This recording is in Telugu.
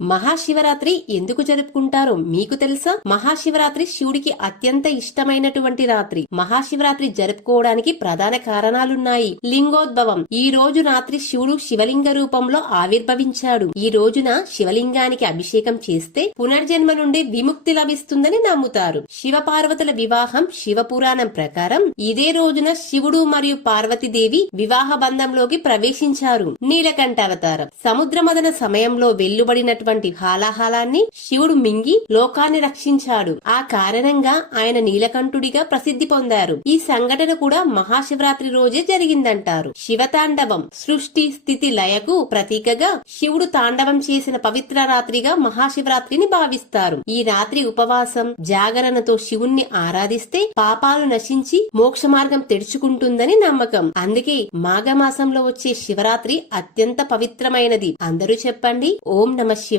మహాశివరాత్రి ఎందుకు జరుపుకుంటారో మీకు తెలుసా? మహాశివరాత్రి శివుడికి అత్యంత ఇష్టమైనటువంటి రాత్రి. మహాశివరాత్రి జరుపుకోవడానికి ప్రధాన కారణాలున్నాయి. లింగోద్భవం. ఈ రోజు రాత్రి శివుడు శివలింగ రూపంలో ఆవిర్భవించాడు. ఈ రోజున శివలింగానికి అభిషేకం చేస్తే పునర్జన్మ నుండి విముక్తి లభిస్తుందని నమ్ముతారు. శివపార్వతుల వివాహం శివపురాణం ప్రకారం ఇదే రోజున శివుడు మరియు పార్వతీదేవి వివాహ బంధంలోకి ప్రవేశించారు. నీలకంఠ అవతారం. సముద్రమదన సమయంలో వెల్లుబడినటువంటి హాలాహలాన్ని శివుడు మింగి లోకాన్ని రక్షించాడు. ఆ కారణంగా ఆయన నీలకంఠుడిగా ప్రసిద్ధి పొందారు. ఈ సంఘటన కూడా మహాశివరాత్రి రోజే జరిగిందంటారు. శివతాండవం. సృష్టి స్థితి లయకు ప్రతీకగా శివుడు తాండవం చేసిన పవిత్ర రాత్రిగా మహాశివరాత్రిని భావిస్తారు. ఈ రాత్రి ఉపవాసం జాగరణతో శివుణ్ణి ఆరాధిస్తే పాపాలు నశించి మోక్ష మార్గం తెరుచుకుంటుందని నమ్మకం. అందుకే మాఘమాసంలో వచ్చే శివరాత్రి అత్యంత పవిత్రమైనది. అందరూ చెప్పండి, ఓం నమః శివాయ.